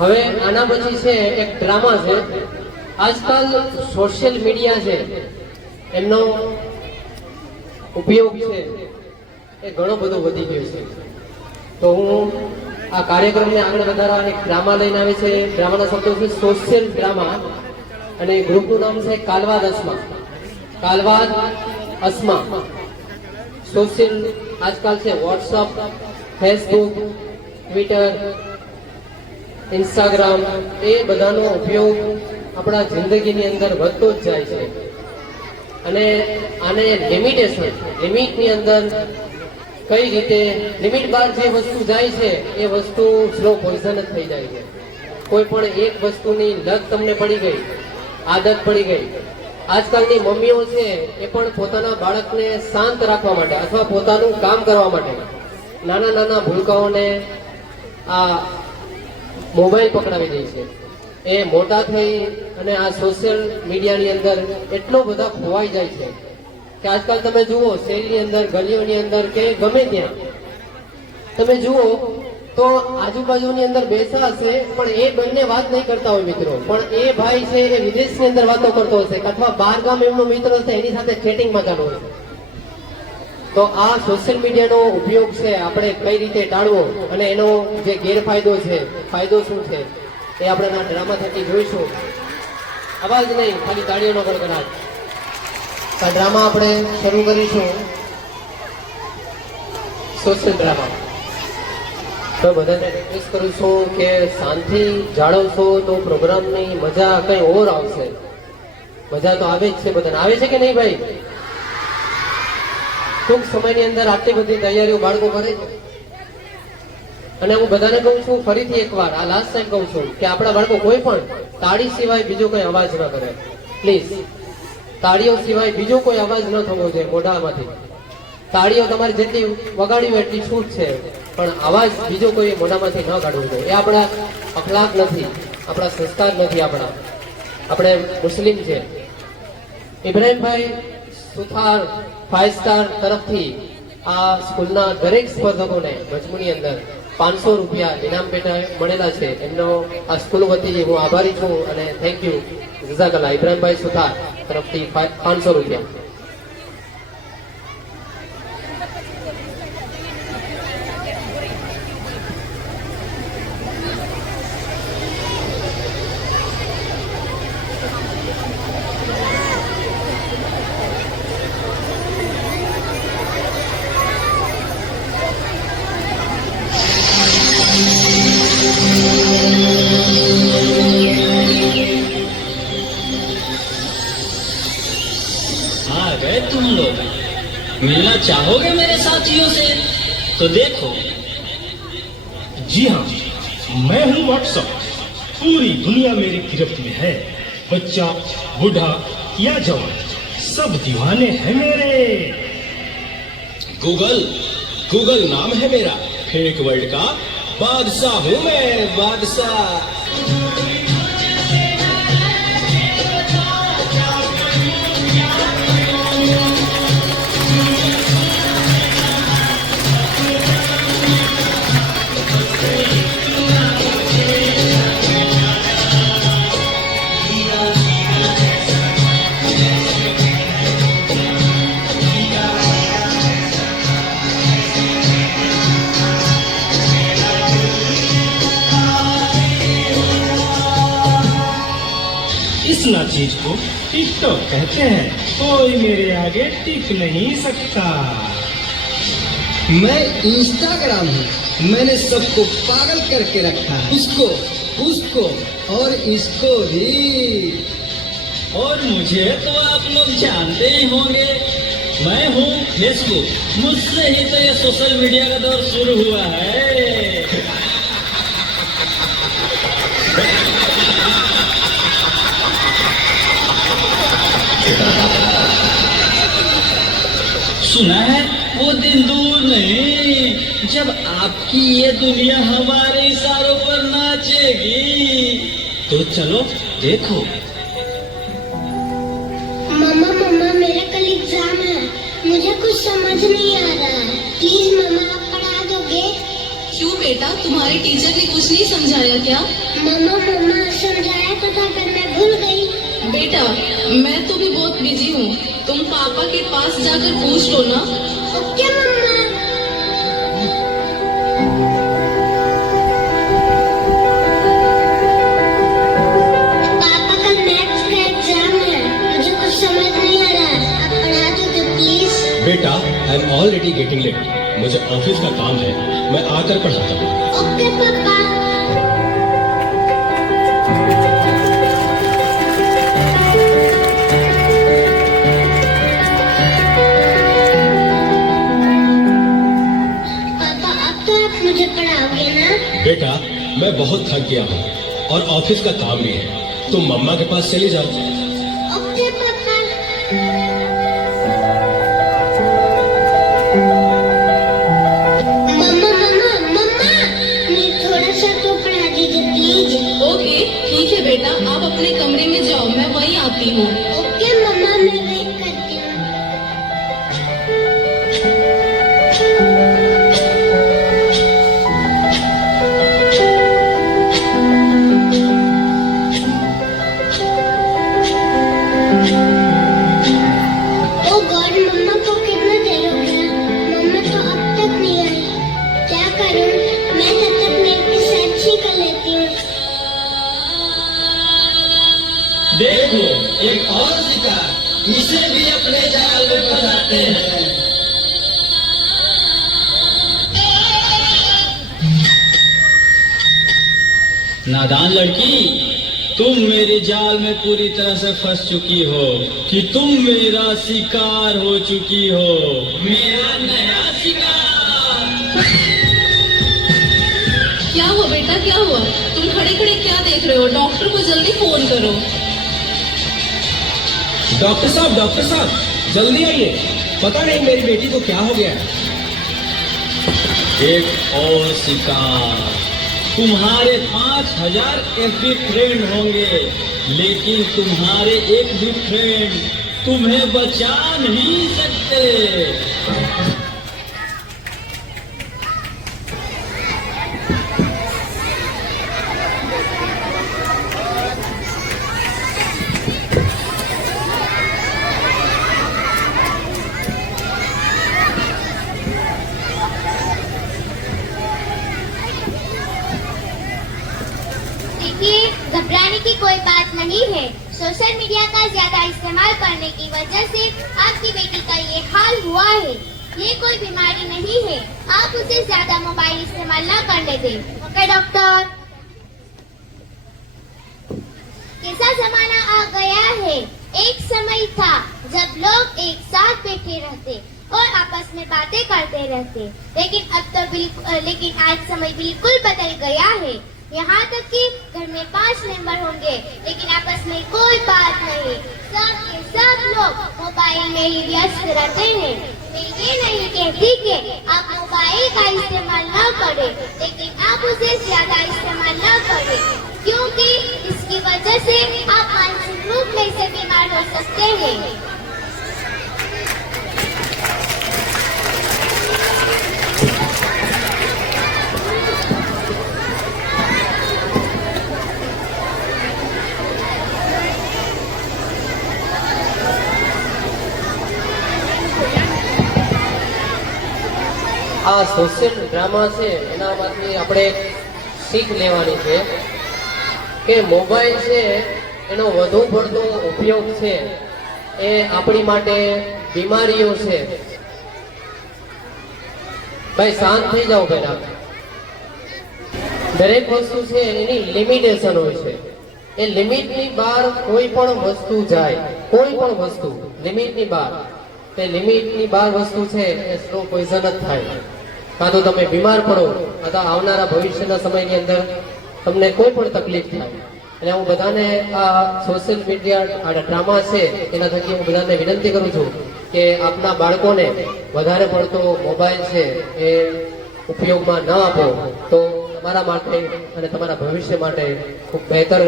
હવે આના પછી છે એક ડ્રામા છે. આજકાલ સોશિયલ મીડિયા છે એમનો ઉપયોગ છે એ ઘણો બધો વધી ગયો છે. તો હું આ કાર્યક્રમને આગળ વધારવા એક ડ્રામા લઈને આવે છે. ડ્રામાના શબ્દો છે સોશિયલ ડ્રામા અને ગ્રુપનું નામ છે કાલવાદ અસ્મા. કાલવાદ અસ્મા સોશિયલ આજકાલ છે વોટ્સઅપ, ફેસબુક, ટ્વિટર, ઇન્સ્ટાગ્રામ એ બધાનો ઉપયોગ આપણા જિંદગીની અંદર વધતો જ જાય છે. અને આને લિમિટની અંદર કઈ રીતે લિમિટ બહાર જે વસ્તુ જાય છે એ વસ્તુ સ્લો પોઈઝન જ થઈ જાય છે. કોઈ પણ એક વસ્તુની લત તમને પડી ગઈ, આદત પડી ગઈ. આજકાલની મમ્મીઓ છે એ પણ પોતાના બાળકને શાંત રાખવા માટે અથવા પોતાનું કામ કરવા માટે નાના નાના ભૂલકાઓને આ મોબાઈલ પકડાવી દે છે. એ મોટા થઈ અને આ સોશિયલ મીડિયાની અંદર એટલો બધા ખોવાઈ જાય છે કે આજકાલ તમે જુઓ શેરીની અંદર, ગલીઓની અંદર કે ગમે ત્યાં તમે જુઓ તો આજુબાજુની અંદર બેસા હશે પણ એ બંને વાત નહીં કરતા હોય મિત્રો, પણ એ ભાઈ છે એ વિદેશની અંદર વાતો કરતો હશે અથવા બહાર ગામ એમનો મિત્ર હશે એની સાથે ચેટિંગમાં ચાલુ હશે. તો આ સોશિયલ મીડિયાનો ઉપયોગ છે આપણે કઈ રીતે ટાળવો અને એનો જે ગેરફાયદો છે, ફાયદો શું છે એ આપણે આ ડ્રામા થકી જોઈશું. અવાજ નહીં, ખાલી તાળીઓનો ગડગડાટ. આ ડ્રામા આપણે શરૂ કરીશું. સોશિયલ ડ્રામા તો બધાને રિક્વેસ્ટ કરું છું કે શાંતિ જાળવશો તો પ્રોગ્રામની મજા કઈ ઓર આવશે. મજા તો આવે જ છે, બધાને આવે છે કે નહીં ભાઈ? ટૂંક સમયની અંદર આટલી બધી તૈયારીઓ બાળકો કરે છે. અને હું બધાને કહું છું ફરીથી એકવાર, આ લાસ્ટ ટાઈમ કહું છું કે આપણા બાળકો કોઈ પણ તાળી સિવાય બીજો કોઈ અવાજ ન કરે પ્લીઝ. તાળીઓ સિવાય બીજો કોઈ અવાજ ન થવો જોઈએ મોઢામાંથી. તાળીઓ તમારી જેટલી વગાડી હોય એટલી છૂટ છે, પણ અવાજ બીજો કોઈ મોઢામાંથી ન કાઢવો જોઈએ. એ આપણા અખલાક નથી, આપણા સંસ્કાર નથી. આપણે મુસ્લિમ છે. ઇબ્રાહીમભાઈ સુથાર 5 સ્ટાર તરફથી આ સ્કૂલના દરેક સ્પર્ધકોને મજમૂની અંદર 500 રૂપિયા ઇનામ પેટા મળેલા છે. એમનો આ સ્કૂલ વતી હું આભારી છું અને થેન્ક યુ. જઝાકલ્લાહ. ઇબ્રાહીમભાઈ સુથાર તરફથી 500 રૂપિયા. तुम लोग मिलना चाहोगे मेरे साथियों से? तो देखो। जी हाँ, मैं हूँ व्हाट्सअप. पूरी दुनिया मेरी गिरफ्त में है. बच्चा, बूढ़ा या जवान, सब दीवाने हैं मेरे. गूगल नाम है मेरा. फेक वर्ल्ड का बादशाह हूँ मैं, बादशाह. इस ना चीज को टिकटॉक कहते हैं. कोई मेरे आगे टिक नहीं सकता. मैं इंस्टाग्राम हूँ. मैंने सबको पागल करके रखा है. उसको और इसको भी. और मुझे तो आप लोग जानते ही होंगे, मैं हूँ फेसबुक. मुझसे ही तो ये सोशल मीडिया का दौर शुरू हुआ है. सुना है वो दिन दूर नहीं जब आपकी ये दुनिया हमारे इशारों पर नाचेगी. तो चलो देखो. मम्मा मेरा कल एग्जाम है. मुझे कुछ समझ नहीं आ रहा है. प्लीज मम्मा आप पढ़ा दोगे? क्यों बेटा, तुम्हारे टीचर ने कुछ नहीं समझाया क्या? मम्मा मम्मा समझाया तो था पर मैं भूल गई। बेटा, मैं तो भी बहुत बिजी हूँ, तुम पापा के पास जाकर पूछ लो ना। ओके मम्मा। पापा का मैथ्स का एग्जाम है, मुझे कुछ समझ नहीं आ रहा, आप पढ़ा दोगे प्लीज? बेटा, I am already getting late, मुझे ऑफिस का काम है, मैं आकर पढ़ाता हूँ। ओके पापा। पापा अब तो आप मुझे पढ़ाओगे ना? बेटा, मैं बहुत थक गया हूँ और ऑफिस का काम भी है, तुम मम्मा के पास चले जाओ। ओके पापा। मम्मा मम्मा मम्मा मुझे थोड़ा सा तो पढ़ा दीजिए प्लीज। ओके, ठीक है बेटा, आप अपने कमरे में जाओ, मैं वहीं आती हूँ। ओके मम्मा, मैं वेट करती हूँ। ओ गॉड, मम्मा को कितना देर हो गया, मम्मा तो अब तक नहीं आई। क्या करूँ? मैं तब तक नेट की सर्च ही कर लेती हूँ। देखो, एक और शिकार, इसे भी अपने जाल में फंसाते हैं। नादान लड़की, तुम मेरे जाल में पूरी तरह से फंस चुकी हो कि तुम मेरा शिकार हो चुकी हो, मेरा नया शिकार। क्या हुआ बेटा, क्या हुआ? तुम खड़े खड़े क्या देख रहे हो? डॉक्टर को जल्दी फोन करो। डॉक्टर साहब, जल्दी आइए, पता नहीं मेरी बेटी को क्या हो गया है। एक और शिकार। तुम्हारे 5000 एफबी फ्रेंड होंगे, लेकिन तुम्हारे एक भी फ्रेंड तुम्हें बचा नहीं सकते। देखिए, घबराने की कोई बात नहीं है। सोशल मीडिया का ज्यादा इस्तेमाल करने की वजह से आपकी बेटी का ये हाल हुआ है। ये कोई बीमारी नहीं है, आप उसे ज्यादा मोबाइल इस्तेमाल न करने दें। Okay doctor. कैसा जमाना आ गया है। एक समय था जब लोग एक साथ बैठे रहते और आपस में बातें करते रहते, लेकिन आज समय बिल्कुल बदल गया है। यहाँ तक कि घर में 5 मेंबर होंगे, लेकिन आपस में कोई बात नहीं, सब के सब लोग मोबाइल में ही व्यस्त रहते हैं। मैं ये नहीं कहती कि आप मोबाइल का इस्तेमाल न करें, लेकिन आप उसे ज्यादा इस्तेमाल न करें, क्योंकि इसकी वजह से आप मानसिक रूप में से बीमार हो सकते हैं। આ સોશિયલ ડ્રામા છે એનામાંથી આપણે શીખ લેવાની છે કે મોબાઈલ છે એનો વધુ પડતો ઉપયોગ છે એ આપણી માટે બીમારીઓ છે. ભાઈ શાંત થઈ જાઓ પહેલા. દરેક વસ્તુ છે એની લિમિટેશન હોય છે. એ લિમિટની બહાર કોઈ પણ વસ્તુ જાય, કોઈ પણ વસ્તુ લિમિટની બહાર, તે લિમિટની બહાર વસ્તુ છે એ સ્લો પોઈઝન જ થાય. કાં તો તમે બીમાર પડો અથવા આવનારા ભવિષ્યના સમયની અંદર તમને કોઈ પણ તકલીફ થાય. અને હું બધાને આ સોશિયલ મીડિયા આ ડ્રામા છે એના થકી હું બધાને વિનંતી કરું છું કે આપના બાળકોને વધારે પડતો મોબાઈલ છે એ ઉપયોગમાં ન આપો તો તમારા માટે અને તમારા ભવિષ્ય માટે ખૂબ બહેતર